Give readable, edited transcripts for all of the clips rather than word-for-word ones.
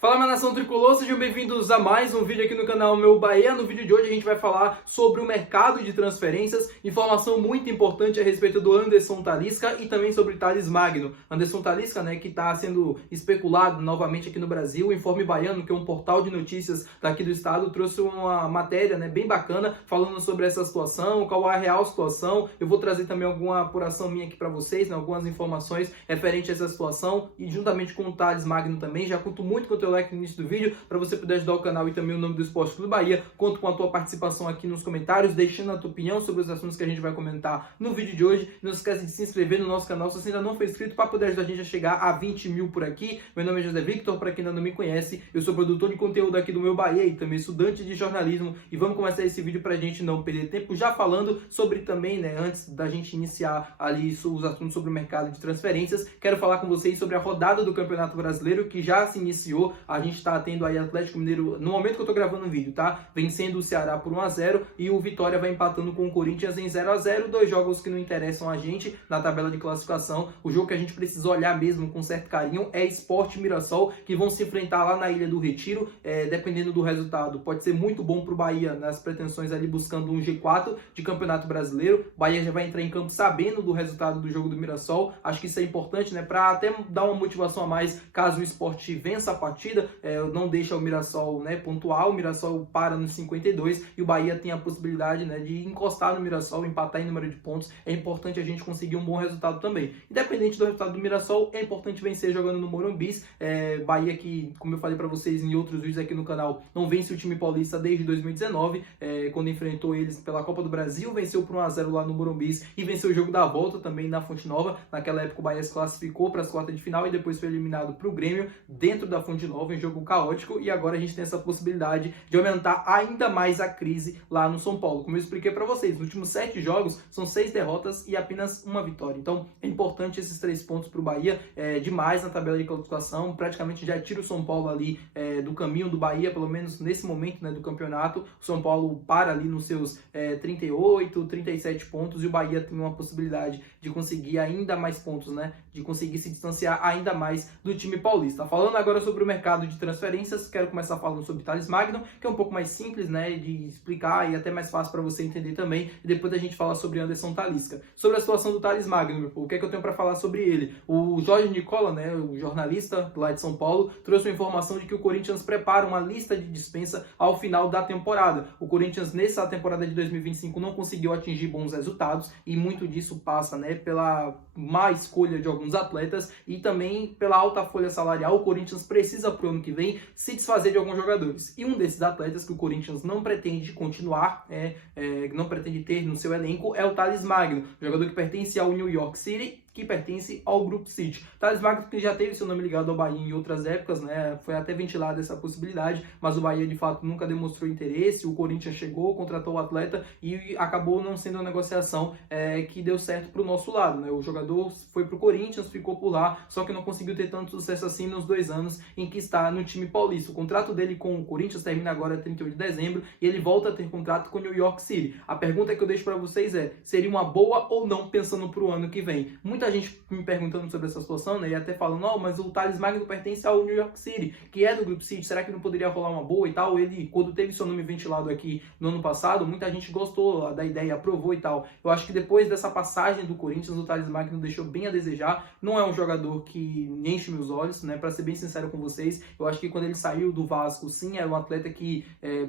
Fala, minha nação tricolor, sejam bem-vindos a mais um vídeo aqui no canal Meu Bahia. No vídeo de hoje a gente vai falar sobre o mercado de transferências, informação muito importante a respeito do Anderson Talisca e também sobre Thales Magno. Anderson Talisca, né, que está sendo especulado novamente aqui no Brasil. O Informe Baiano, que é um portal de notícias daqui do estado, trouxe uma matéria, né, bem bacana falando sobre essa situação, qual é a real situação. Eu vou trazer também alguma apuração minha aqui para vocês, né, algumas informações referentes a essa situação e juntamente com o Thales Magno também. Já conto muito conteúdo like no início do vídeo, para você poder ajudar o canal e também o nome do Esporte Clube Bahia. Conto com a tua participação aqui nos comentários, deixando a tua opinião sobre os assuntos que a gente vai comentar no vídeo de hoje. Não se esqueça de se inscrever no nosso canal se você ainda não foi inscrito, para poder ajudar a gente a chegar a 20 mil por aqui. Meu nome é José Victor, para quem ainda não me conhece, eu sou produtor de conteúdo aqui do Meu Bahia e também estudante de jornalismo. E vamos começar esse vídeo para a gente não perder tempo, já falando sobre também, né, antes da gente iniciar ali os assuntos sobre o mercado de transferências, quero falar com vocês sobre a rodada do Campeonato Brasileiro, que já se iniciou. A gente está tendo aí Atlético Mineiro, no momento que eu tô gravando o vídeo, tá? Vencendo o Ceará por 1-0 e o Vitória vai empatando com o Corinthians em 0-0, dois jogos que não interessam a gente na tabela de classificação. O jogo que a gente precisa olhar mesmo com certo carinho é Sport e Mirassol, que vão se enfrentar lá na Ilha do Retiro. Dependendo do resultado, pode ser muito bom pro Bahia nas pretensões ali buscando um G4 de Campeonato Brasileiro. O Bahia já vai entrar em campo sabendo do resultado do jogo do Mirassol. Acho que isso é importante, né? Para até dar uma motivação a mais caso o Sport vença a partida. Não deixa o Mirassol, né, pontuar. O Mirassol para nos 52 e o Bahia tem a possibilidade, né, de encostar no Mirassol, empatar em número de pontos. É importante a gente conseguir um bom resultado também. Independente do resultado do Mirassol, é importante vencer jogando no Morumbi. Bahia que, como eu falei para vocês em outros vídeos aqui no canal, não vence o time paulista desde 2019, quando enfrentou eles pela Copa do Brasil, venceu por 1-0 lá no Morumbi e venceu o jogo da volta também na Fonte Nova. Naquela época o Bahia se classificou para as quartas de final e depois foi eliminado para o Grêmio dentro da Fonte Nova em jogo caótico, e agora a gente tem essa possibilidade de aumentar ainda mais a crise lá no São Paulo. Como eu expliquei para vocês, nos últimos 7 jogos são 6 derrotas e apenas uma vitória. Então é importante esses 3 pontos para o Bahia, demais na tabela de classificação. Praticamente já tira o São Paulo ali do caminho do Bahia, pelo menos nesse momento, né, do campeonato. O São Paulo para ali nos seus 38, 37 pontos e o Bahia tem uma possibilidade de conseguir ainda mais pontos, né, de conseguir se distanciar ainda mais do time paulista. Falando agora sobre o mercado de transferências, quero começar falando sobre Thales Magno, que é um pouco mais simples, né, de explicar e até mais fácil para você entender também, e depois a gente fala sobre Anderson Talisca. Sobre a situação do Thales Magno, meu povo, o que é que eu tenho para falar sobre ele? O Jorge Nicola, né, o jornalista lá de São Paulo, trouxe uma informação de que o Corinthians prepara uma lista de dispensa ao final da temporada. O Corinthians, nessa temporada de 2025, não conseguiu atingir bons resultados e muito disso passa, né, pela má escolha de alguns atletas e também pela alta folha salarial. O Corinthians precisa pro ano que vem se desfazer de alguns jogadores. E um desses atletas que o Corinthians não pretende continuar, não pretende ter no seu elenco, é o Thales Magno, jogador que pertence ao New York City, que pertence ao Grupo City. Thales Magno, que já teve seu nome ligado ao Bahia em outras épocas, né? Foi até ventilada essa possibilidade, mas o Bahia de fato nunca demonstrou interesse. O Corinthians chegou, contratou o atleta e acabou não sendo uma negociação que deu certo para o nosso lado, né? O jogador foi para o Corinthians, ficou por lá, só que não conseguiu ter tanto sucesso assim nos 2 anos em que está no time paulista. O contrato dele com o Corinthians termina agora 31 de dezembro e ele volta a ter contrato com o New York City. A pergunta que eu deixo para vocês seria uma boa ou não pensando para o ano que vem? Muita gente me perguntando sobre essa situação, né, e até falando, não, mas o Thales Magno pertence ao New York City, que é do Grupo City, será que não poderia rolar uma boa e tal? Ele, quando teve seu nome ventilado aqui no ano passado, muita gente gostou da ideia, aprovou e tal. Eu acho que depois dessa passagem do Corinthians, o Thales Magno deixou bem a desejar. Não é um jogador que enche meus olhos, né, para ser bem sincero com vocês. Eu acho que quando ele saiu do Vasco, sim, era um atleta que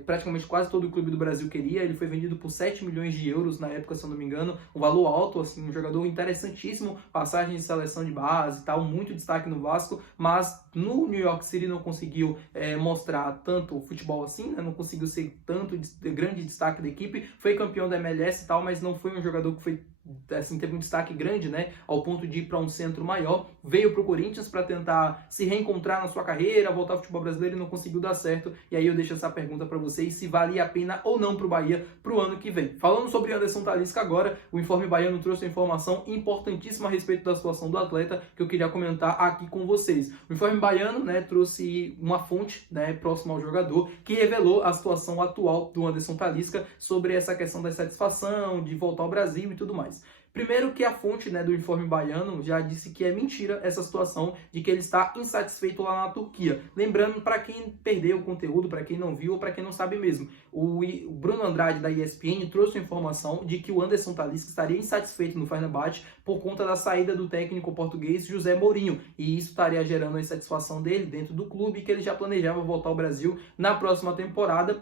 praticamente quase todo o clube do Brasil queria. Ele foi vendido por 7 milhões de euros na época, se eu não me engano, um valor alto, assim, um jogador interessantíssimo, passagem de seleção de base e tal, muito destaque no Vasco, mas no New York City não conseguiu mostrar tanto futebol assim, né? Não conseguiu ser tanto grande destaque da equipe, foi campeão da MLS e tal, mas não foi um jogador que foi assim, teve um destaque grande, né, ao ponto de ir para um centro maior. Veio para o Corinthians para tentar se reencontrar na sua carreira, voltar ao futebol brasileiro e não conseguiu dar certo. E aí eu deixo essa pergunta para vocês, se valia a pena ou não para o Bahia para o ano que vem. Falando sobre Anderson Talisca agora, o Informe Baiano trouxe uma informação importantíssima a respeito da situação do atleta que eu queria comentar aqui com vocês. O Informe Baiano, né, trouxe uma fonte, né, próxima ao jogador que revelou a situação atual do Anderson Talisca sobre essa questão da satisfação, de voltar ao Brasil e tudo mais. Primeiro que a fonte, né, do Informe Baiano já disse que é mentira essa situação de que ele está insatisfeito lá na Turquia. Lembrando, para quem perdeu o conteúdo, para quem não viu ou para quem não sabe mesmo, o Bruno Andrade da ESPN trouxe a informação de que o Anderson Talisca estaria insatisfeito no Fenerbahçe por conta da saída do técnico português José Mourinho, e isso estaria gerando a insatisfação dele dentro do clube, que ele já planejava voltar ao Brasil na próxima temporada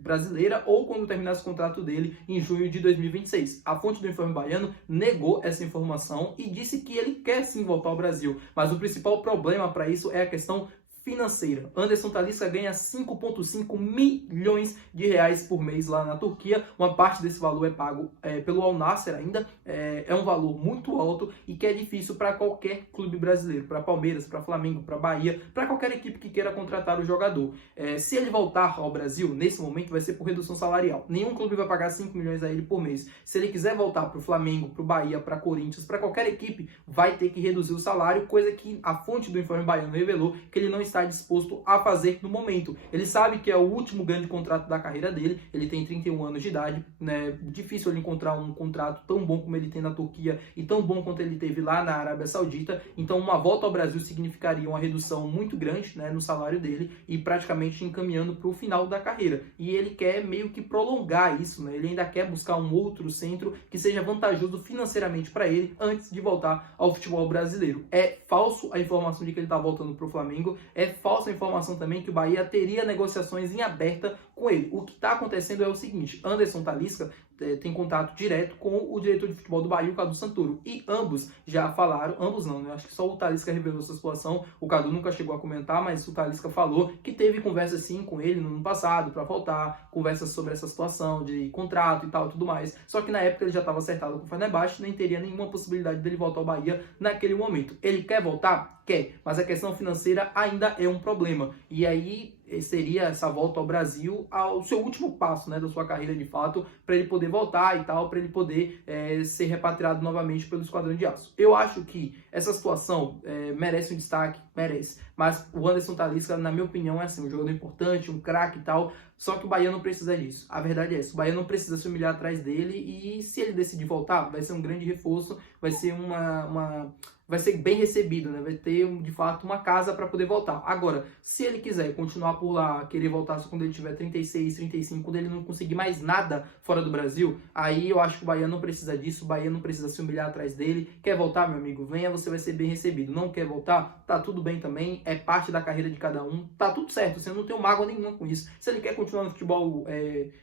brasileira ou quando terminasse o contrato dele em junho de 2026. A fonte do Informe Baiano negou essa informação e disse que ele quer sim voltar ao Brasil, mas o principal problema para isso é a questão financeira. Anderson Talisca ganha 5,5 milhões de reais por mês lá na Turquia. Uma parte desse valor é pago pelo Al Nassr ainda. É um valor muito alto e que é difícil para qualquer clube brasileiro, para Palmeiras, para Flamengo, para Bahia, para qualquer equipe que queira contratar o jogador. Se ele voltar ao Brasil, nesse momento vai ser por redução salarial. Nenhum clube vai pagar 5 milhões a ele por mês. Se ele quiser voltar para o Flamengo, para o Bahia, para Corinthians, para qualquer equipe, vai ter que reduzir o salário, coisa que a fonte do Informe Baiano revelou que ele não está disposto a fazer no momento. Ele sabe que é o último grande contrato da carreira dele, ele tem 31 anos de idade, né? Difícil ele encontrar um contrato tão bom como ele tem na Turquia e tão bom quanto ele teve lá na Arábia Saudita, então uma volta ao Brasil significaria uma redução muito grande, né, no salário dele e praticamente encaminhando para o final da carreira. E ele quer meio que prolongar isso, né? Ele ainda quer buscar um outro centro que seja vantajoso financeiramente para ele antes de voltar ao futebol brasileiro. É falso a informação de que ele está voltando para o Flamengo, é falsa a informação também que o Bahia teria negociações em aberta com ele. O que está acontecendo é o seguinte: Anderson Talisca tem contato direto com o diretor de futebol do Bahia, o Cadu Santoro, e ambos já falaram, ambos não, né? Acho que só o Talisca revelou essa situação, o Cadu nunca chegou a comentar, mas o Talisca falou que teve conversa sim com ele no ano passado para voltar, conversas sobre essa situação de contrato e tal e tudo mais, só que na época ele já estava acertado com o Fenerbahçe, nem teria nenhuma possibilidade dele voltar ao Bahia naquele momento. Ele quer voltar? Quer, mas a questão financeira ainda é um problema, e aí seria essa volta ao Brasil ao seu último passo, né, da sua carreira de fato, para ele poder voltar e tal, para ele poder ser repatriado novamente pelo Esquadrão de Aço. Eu acho que essa situação merece um destaque, merece, mas o Anderson Talisca, na minha opinião, é assim, um jogador importante, um craque e tal, só que o Bahia não precisa disso. A verdade é essa, o Bahia não precisa se humilhar atrás dele, e se ele decidir voltar, vai ser um grande reforço, vai ser vai ser bem recebido, né? Vai ter, de fato, uma casa para poder voltar. Agora, se ele quiser continuar por lá, querer voltar só quando ele tiver 36, 35, quando ele não conseguir mais nada fora do Brasil, aí eu acho que o Bahia não precisa disso, o Bahia não precisa se humilhar atrás dele. Quer voltar, meu amigo? Venha, você vai ser bem recebido. Não quer voltar? Tá tudo bem também, é parte da carreira de cada um, tá tudo certo, você não tem mágoa nenhuma com isso. Se ele quer continuar no futebol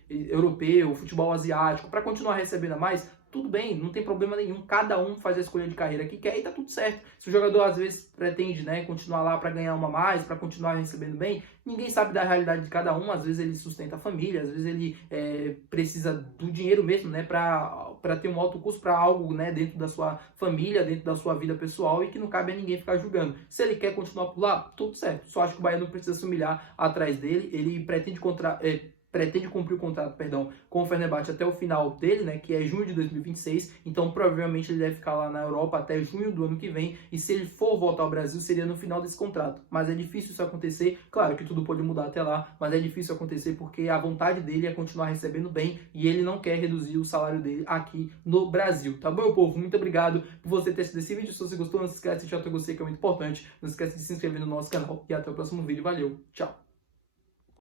europeu, futebol asiático, para continuar recebendo a mais, tudo bem, não tem problema nenhum, cada um faz a escolha de carreira que quer e tá tudo certo. Se o jogador às vezes pretende, né, continuar lá para ganhar uma a mais, para continuar recebendo bem, ninguém sabe da realidade de cada um, às vezes ele sustenta a família, às vezes ele precisa do dinheiro mesmo, né, para ter um alto custo para algo, né, dentro da sua família, dentro da sua vida pessoal, e que não cabe a ninguém ficar julgando. Se ele quer continuar por lá, tudo certo, só acho que o Bahia não precisa se humilhar atrás dele, ele pretende cumprir o contrato, com o Fenerbahçe até o final dele, né, que é junho de 2026, então provavelmente ele deve ficar lá na Europa até junho do ano que vem, e se ele for voltar ao Brasil seria no final desse contrato, mas é difícil isso acontecer, claro que tudo pode mudar até lá, mas é difícil acontecer porque a vontade dele é continuar recebendo bem, e ele não quer reduzir o salário dele aqui no Brasil, tá bom, meu povo? Muito obrigado por você ter assistido esse vídeo. Se você gostou, não se esquece de deixar o teu gostei, que é muito importante, não se esquece de se inscrever no nosso canal, e até o próximo vídeo, valeu, tchau!